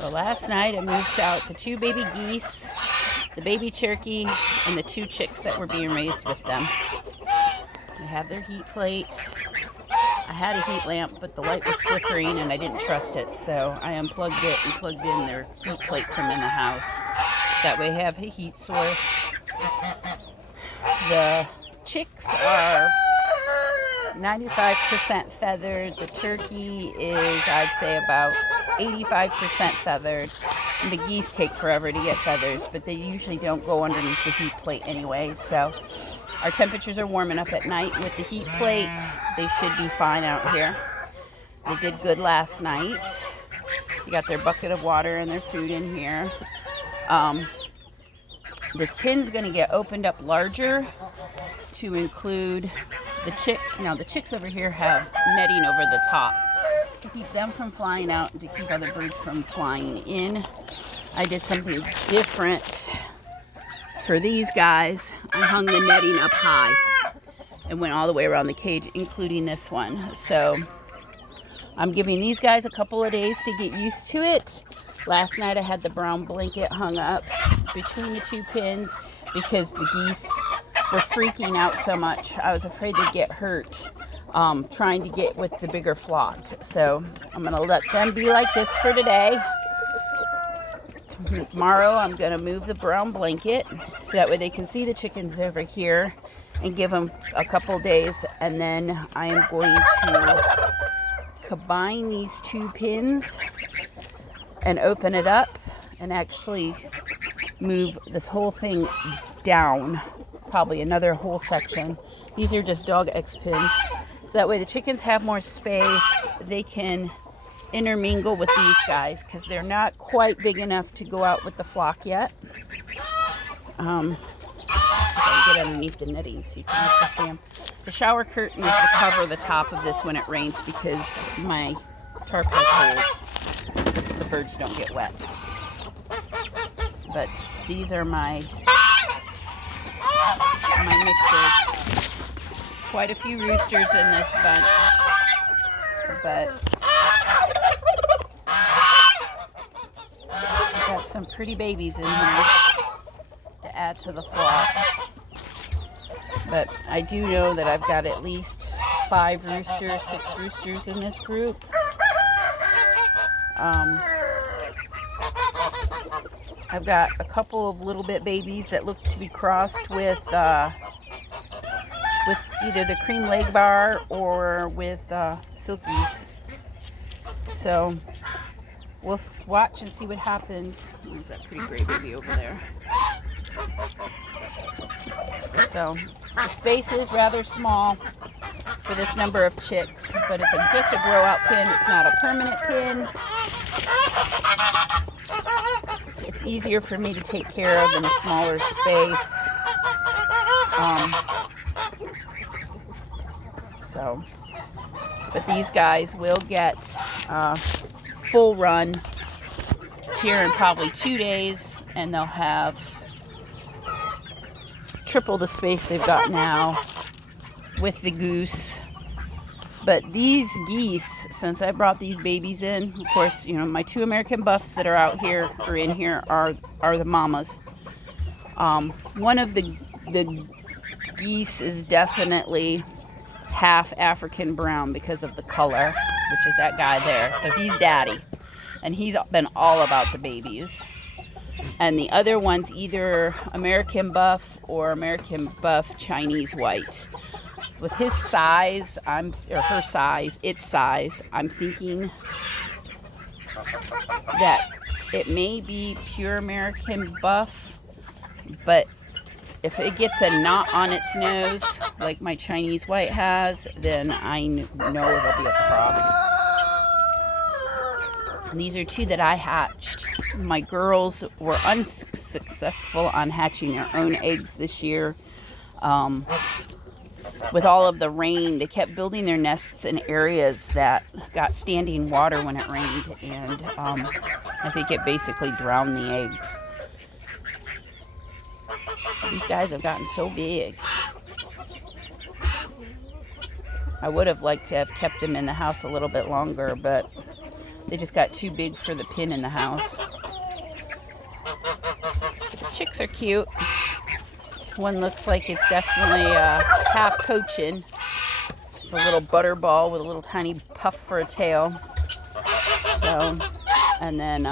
So last night I moved out the 2 baby geese, the baby turkey, and the 2 chicks that were being raised with them. They have their heat plate. I had a heat lamp, but the light was flickering and I didn't trust it, so I unplugged it and plugged in their heat plate from in the house. That way I have a heat source. The chicks are 95% feathered. The turkey is, I'd say, about 85% feathered. And the geese take forever to get feathers, but they usually don't go underneath the heat plate anyway. So our temperatures are warm enough at night with the heat plate. They should be fine out here. They did good last night. They got their bucket of water and their food in here. This pin's going to get opened up larger to include the chicks. Now the chicks over here have netting over the top to keep them from flying out and to keep other birds from flying in. I did something different for these guys. I hung the netting up high and went all the way around the cage, including this one. So I'm giving these guys a couple of days to get used to it. Last night I had the brown blanket hung up between the 2 pins because the geese were freaking out so much. I was afraid they'd get hurt trying to get with the bigger flock. So I'm going to let them be like this for today. Tomorrow I'm going to move the brown blanket so that way they can see the chickens over here and give them a couple days. And then I am going to combine these 2 pins and open it up and actually move this whole thing down, probably another whole section. These are just dog X pins, so that way the chickens have more space. They can intermingle with these guys because they're not quite big enough to go out with the flock yet. See if I can get underneath the netting so you can actually see them. The shower curtain is to cover the top of this when it rains because my tarp has holes. The birds don't get wet. But these are my mixers. Quite a few roosters in this bunch, but got some pretty babies in here to add to the flock. But I do know that I've got at least 5 roosters, 6 roosters in this group. I've got a couple of little bit babies that look to be crossed with either the cream leg bar or with silkies. So we'll watch and see what happens. There's that pretty gray baby over there. So the space is rather small for this number of chicks, but it's just a grow out pin. It's not a permanent pin. It's easier for me to take care of in a smaller space. But these guys will get full run here in probably 2 days, and they'll have triple the space they've got now with the goose. But these geese, since I brought these babies in, of course, you know, my 2 American buffs that are out here or in here are the mamas. One of the geese is definitely half African brown because of the color, which is that guy there. So he's daddy, and he's been all about the babies. And the other one's either American buff or American buff Chinese white. With his size, its size, I'm thinking that it may be pure American buff, but if it gets a knot on its nose, like my Chinese white has, then I know it'll be a cross. And these are 2 that I hatched. My girls were unsuccessful on hatching their own eggs this year. With all of the rain, they kept building their nests in areas that got standing water when it rained, and I think it basically drowned the eggs. These guys have gotten so big. I would have liked to have kept them in the house a little bit longer, but They just got too big for the pin in the house. But the chicks are cute. One looks like it's definitely half cochin. It's a little butterball with a little tiny puff for a tail. So, and then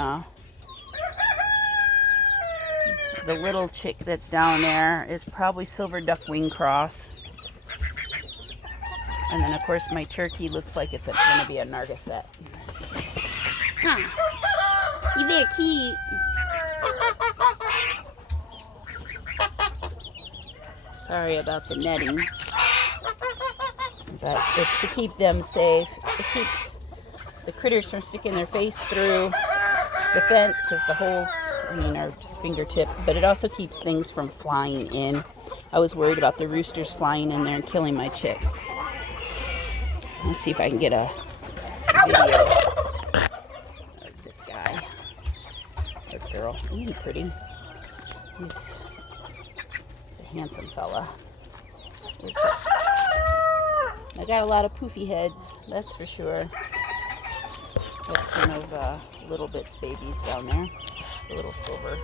the little chick that's down there is probably silver duck wing cross. And then of course my turkey looks like it's going to be a Nargissette. Huh. You're very cute. Sorry about the netting. But it's to keep them safe. It keeps the critters from sticking their face through the fence because the holes, are just fingertip. But it also keeps things from flying in. I was worried about the roosters flying in there and killing my chicks. Let's see if I can get a video of this guy. Or girl. Isn't he pretty? He's a handsome fella. I got a lot of poofy heads, that's for sure. That's one of Little Bit's babies down there. The little silver.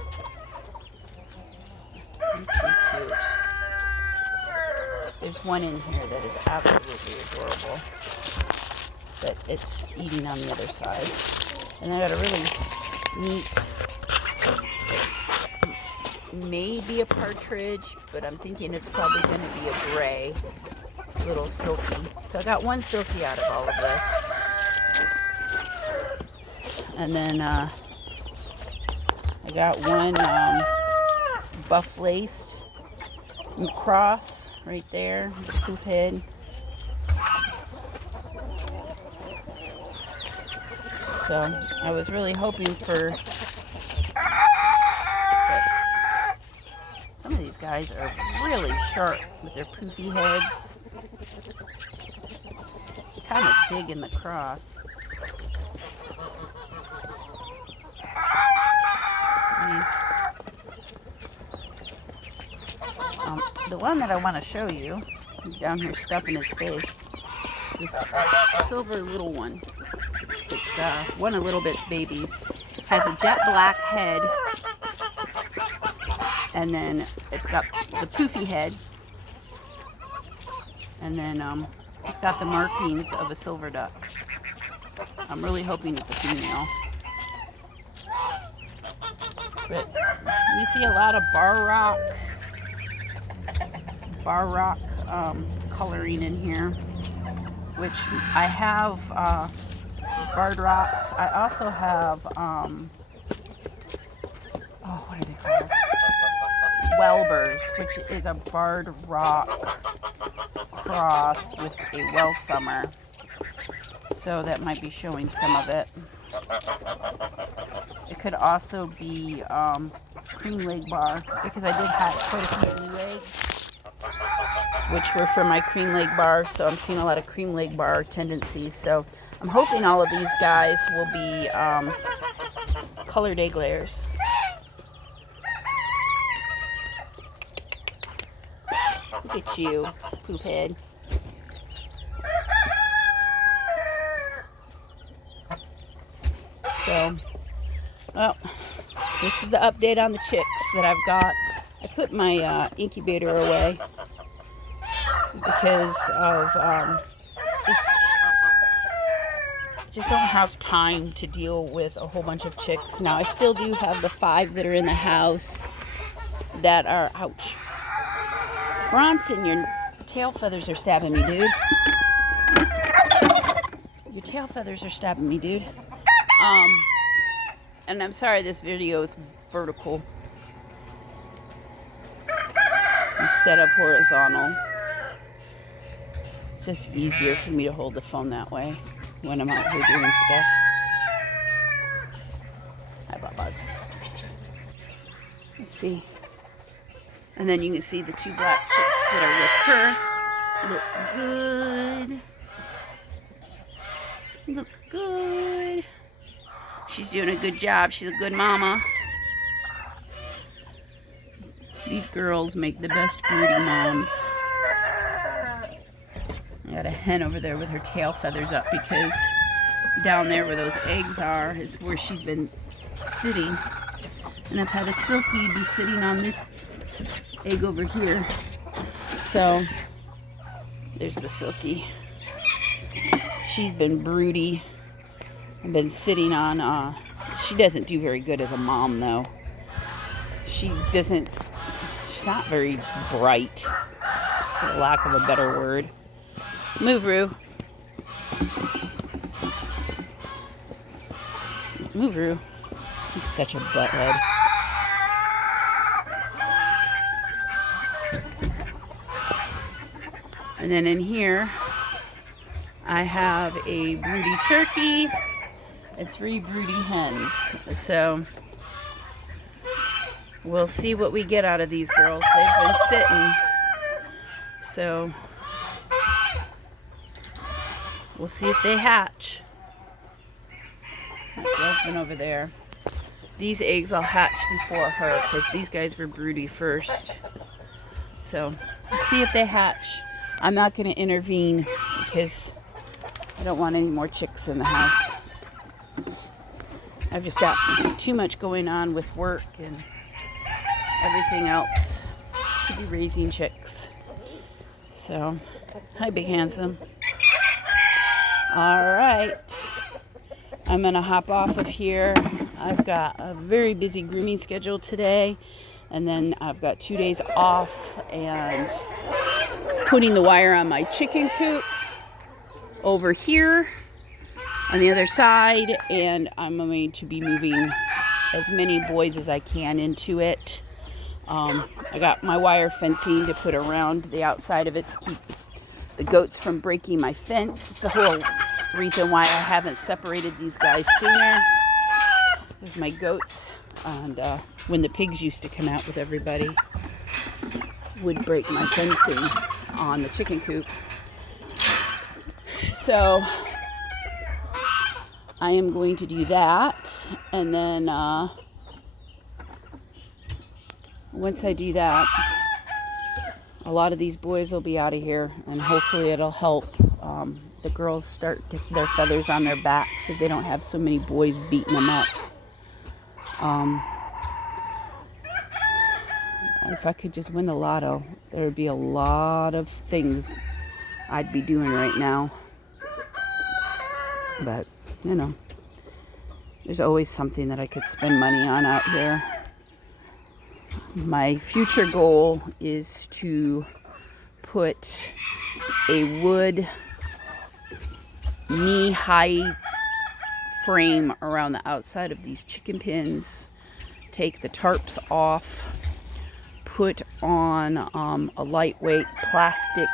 Cute. There's one in here that is absolutely adorable. But it's eating on the other side. And I got a really neat, maybe a partridge, but I'm thinking it's probably going to be a gray little silky. So I got one silky out of all of this. And then I got one buff laced cross right there, the poof head. So I was really hoping for, some of these guys are really sharp with their poofy heads. Kind of digging the cross. The one that I want to show you, down here stuffing his face, is this silver little one. It's one of Little Bit's babies. Has a jet black head, and then it's got the poofy head, and then it's got the markings of a silver duck. I'm really hoping it's a female. But you see a lot of bar rock coloring in here, which I have barred rocks. I also have what are they called? Welbers, which is a barred rock cross with a Welsummer. So that might be showing some of it. It could also be cream leg bar, because I did have quite a few blue legs, which were from my cream leg bar, so I'm seeing a lot of cream leg bar tendencies. So I'm hoping all of these guys will be colored egg layers. Look at you, poof head. So, well, this is the update on the chicks that I've got. I put my incubator away because of just don't have time to deal with a whole bunch of chicks. Now, I still do have the 5 that are in the house that are, ouch. Bronson, your tail feathers are stabbing me, dude. Your tail feathers are stabbing me, dude. And I'm sorry this video is vertical instead of horizontal. It's just easier for me to hold the phone that way when I'm out here doing stuff. Hi, Babas. Let's see. And then you can see the 2 black chicks that are with her. Look good. Look good. She's doing a good job. She's a good mama. These girls make the best brooding moms. I got a hen over there with her tail feathers up because down there where those eggs are is where she's been sitting. And I've had a Silky be sitting on this egg over here. So there's the Silky. She's been broody. I've been sitting on, she doesn't do very good as a mom though. She's not very bright, for the lack of a better word. Move, Roo. Move, Roo. He's such a butthead. And then in here, I have a broody turkey and 3 broody hens. So we'll see what we get out of these girls. They've been sitting. So we'll see if they hatch. That girl's been over there. These eggs I'll hatch before her because these guys were broody first. So we'll see if they hatch. I'm not going to intervene because I don't want any more chicks in the house. I've just got too much going on with work and everything else to be raising chicks. So, hi, Big Handsome. All right. I'm going to hop off of here. I've got a very busy grooming schedule today. And then I've got 2 days off and putting the wire on my chicken coop over here on the other side. And I'm going to be moving as many boys as I can into it. I got my wire fencing to put around the outside of it to keep the goats from breaking my fence. It's the whole reason why I haven't separated these guys sooner. There's my goats. And when the pigs used to come out with everybody, would break my fencing on the chicken coop. So I am going to do that. And then once I do that, a lot of these boys will be out of here, and hopefully it'll help the girls start to get their feathers on their backs so they don't have so many boys beating them up. If I could just win the lotto, there would be a lot of things I'd be doing right now. But, you know, there's always something that I could spend money on out here. My future goal is to put a wood knee-high frame around the outside of these chicken pens, take the tarps off, put on a lightweight plastic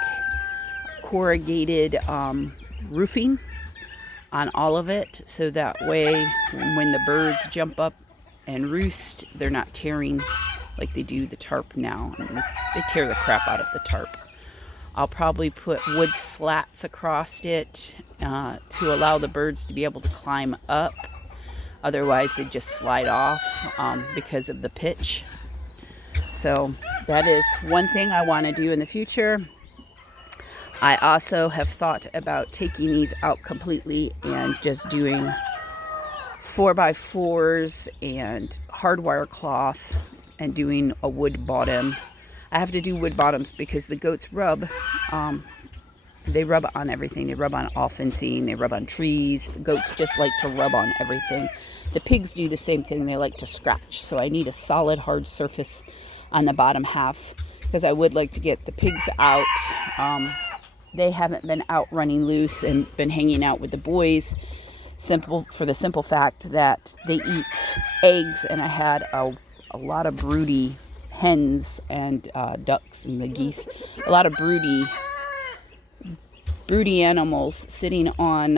corrugated roofing on all of it, so that way when the birds jump up and roost, they're not tearing like they do the tarp now. They tear the crap out of the tarp. I'll probably put wood slats across it to allow the birds to be able to climb up. Otherwise, they just slide off because of the pitch. So that is one thing I want to do in the future. I also have thought about taking these out completely and just doing 4x4s and hardwire cloth and doing a wood bottom. I have to do wood bottoms because the goats rub. They rub on everything. They rub on all fencing. They rub on trees. The goats just like to rub on everything. The pigs do the same thing. They like to scratch. So I need a solid hard surface on the bottom half because I would like to get the pigs out. They haven't been out running loose and been hanging out with the boys for the simple fact that they eat eggs, and I had a lot of broody hens and ducks and the geese, a lot of broody animals sitting on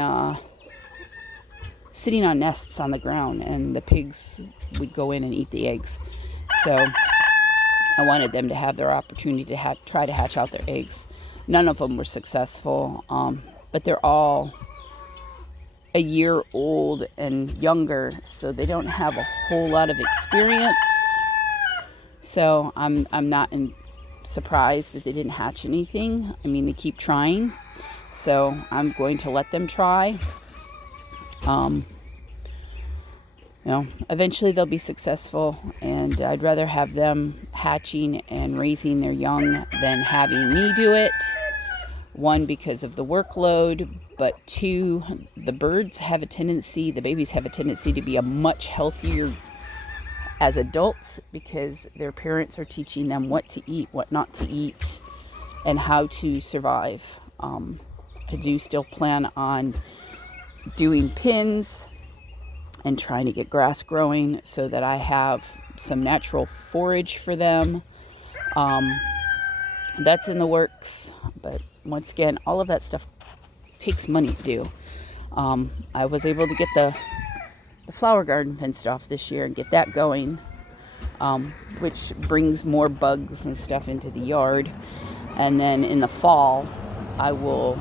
nests on the ground, and the pigs would go in and eat the eggs. So I wanted them to have their opportunity to try to hatch out their eggs. None of them were successful, but they're all a year old and younger, so they don't have a whole lot of experience. So I'm not surprised that they didn't hatch anything. I mean, they keep trying, so I'm going to let them try. You know, eventually they'll be successful, and I'd rather have them hatching and raising their young than having me do it. One, because of the workload, but two, the babies have a tendency to be a much healthier as adults because their parents are teaching them what to eat, what not to eat, and how to survive. I do still plan on doing pins and trying to get grass growing so that I have some natural forage for them. That's in the works, but once again, all of that stuff takes money to do. I was able to get the flower garden fenced off this year and get that going, which brings more bugs and stuff into the yard. And then in the fall, I will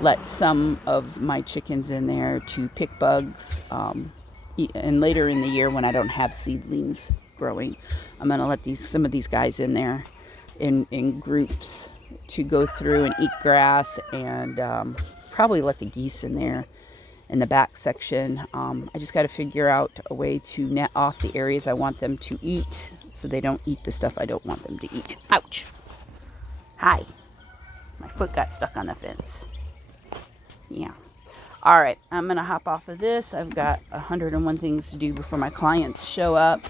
let some of my chickens in there to pick bugs. And later in the year, when I don't have seedlings growing, I'm going to let some of these guys in there in groups to go through and eat grass, and probably let the geese in there in the back section. I just got to figure out a way to net off the areas I want them to eat so they don't eat the stuff I don't want them to eat. Ouch! Hi. My foot got stuck on the fence. Yeah. All right, I'm going to hop off of this. I've got 101 things to do before my clients show up.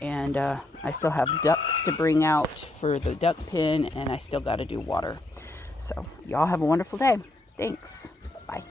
And I still have ducks to bring out for the duck pen, and I still got to do water. So y'all have a wonderful day. Thanks. Bye.